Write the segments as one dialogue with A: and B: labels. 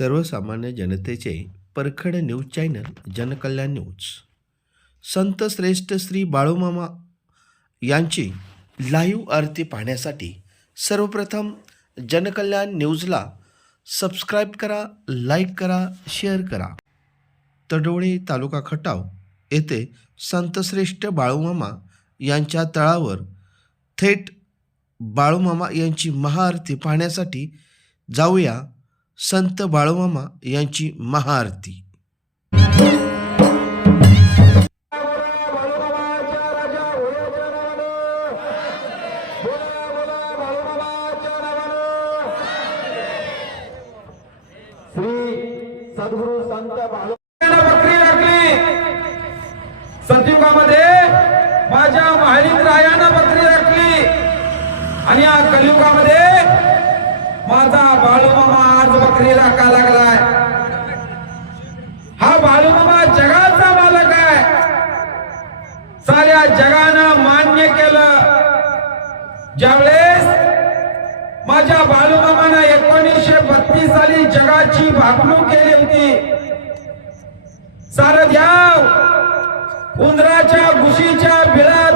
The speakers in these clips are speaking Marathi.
A: सर्वसामान्य जनतेचे परखड न्यूज चॅनल जनकल्याण न्यूज. संत श्रेष्ठ श्री बाळूमामा यांची लाईव्ह आरती पाहण्यासाठी सर्वप्रथम जनकल्याण न्यूजला सबस्क्राईब करा लाईक करा शेअर करा. तडोळे तालुका खटाव येथे संतश्रेष्ठ बाळूमामा यांच्या तळावर थेट बाळूमामा यांची महाआरती पाहण्यासाठी जाऊया संत बाळूमामा यांची महाआरती.
B: श्री सद्गुरु संत बाळू
C: बकरी लागली. सतयुगामध्ये माझ्या महालीत रायानं बकरी राखली. आणि या कलियुगामध्ये माझा बाळूमामा आज बकरीला का लागलाय? हा बाळूमामा जगाचा मालक आहे. साऱ्या जगानं मान्य केलं. ज्यावेळेस माझ्या बाळूमामानं एकोणीसशे बत्तीस साली जगाची भागणूक केली होती सारं उंदराच्या घुशीच्या बिळा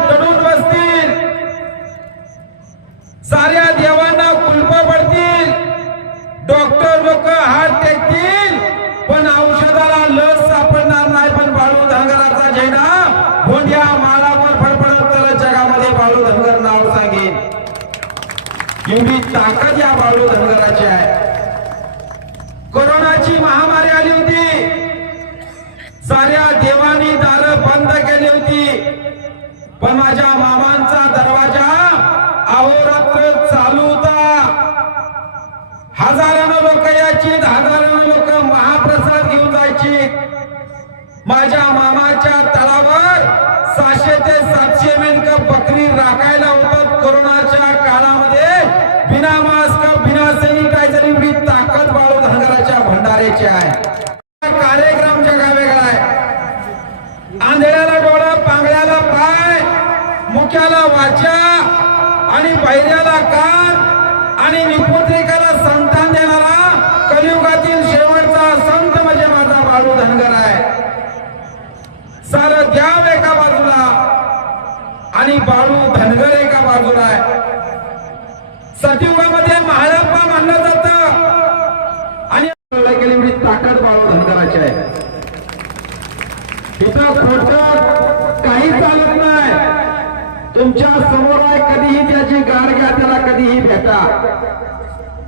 C: एवढी ताकद या बाळू धनगराची आहे. कोरोनाची महामारी आली होती. साऱ्या देवानी दार बंद केली होती. पण माझ्या मामांचा दरवाजा अहोरात्र चालू होता. हजारानं लोक याची हजारानं लोक महाप्रसाद घेऊन जायची. माझ्या मामा आणि बैऱ्याला कान आणि निपुत्रिकाला संतान देणारा कलियुगातील शेवटचा संत म्हणजे माझा बाळू धनगर आहे. सार द्याव एका बाजूला आणि बाळू धनगर एका बाजूला आहे. सतयुगामध्ये महाळप्पा मानलं जातं आणि केली एवढी ताकद बाळू धनगराची आहे इथं खोट काही चालत नाही तुमच्यासमोर आहे कधीही त्याची गाड घ्या त्याला कधीही भेटा.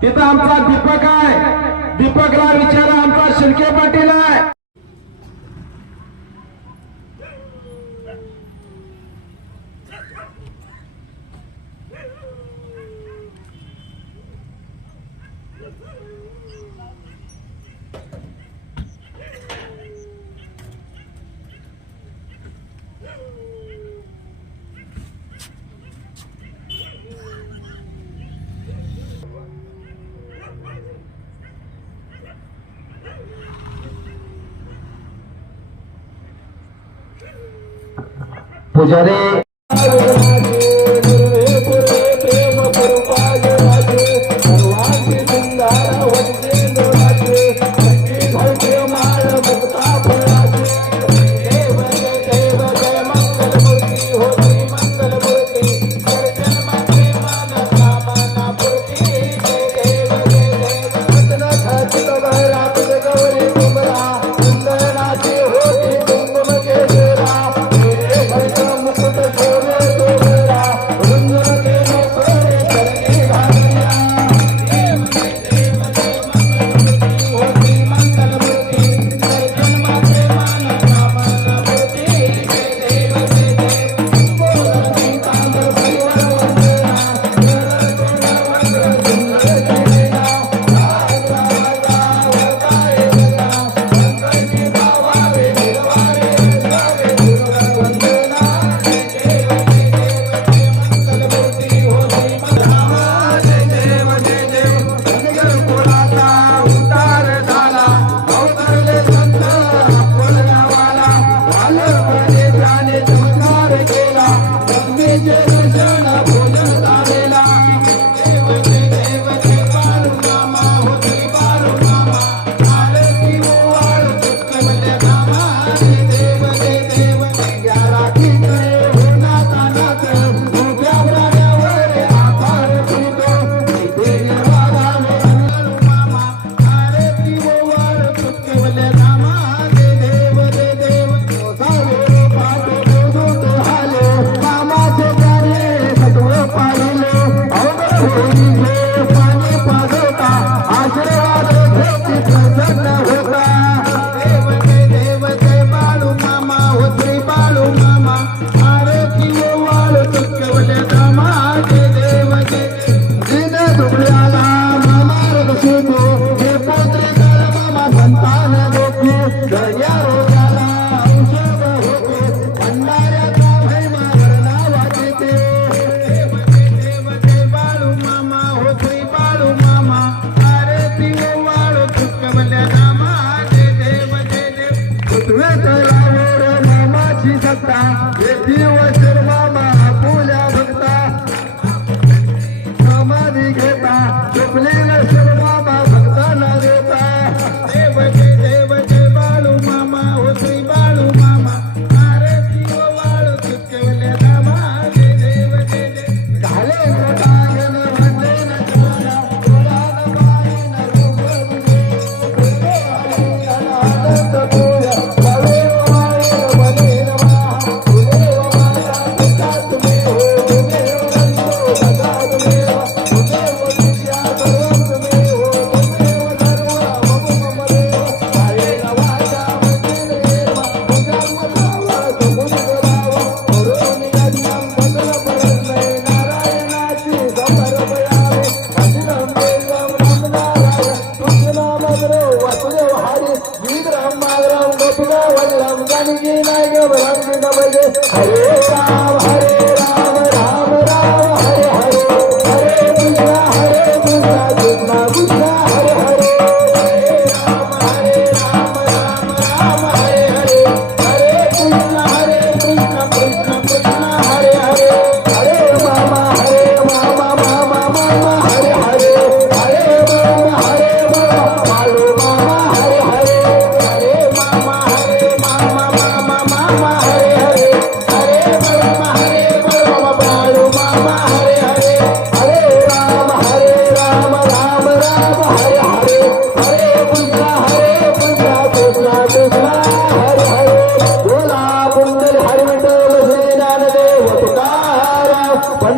C: तिथं आमचा दीपक आहे. दीपकला विचारा आमचा शिर्के पाटील आहे.
B: 不晓得。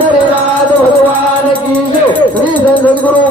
B: નરેલા ભગવાન કી જય શ્રી સદગુરુ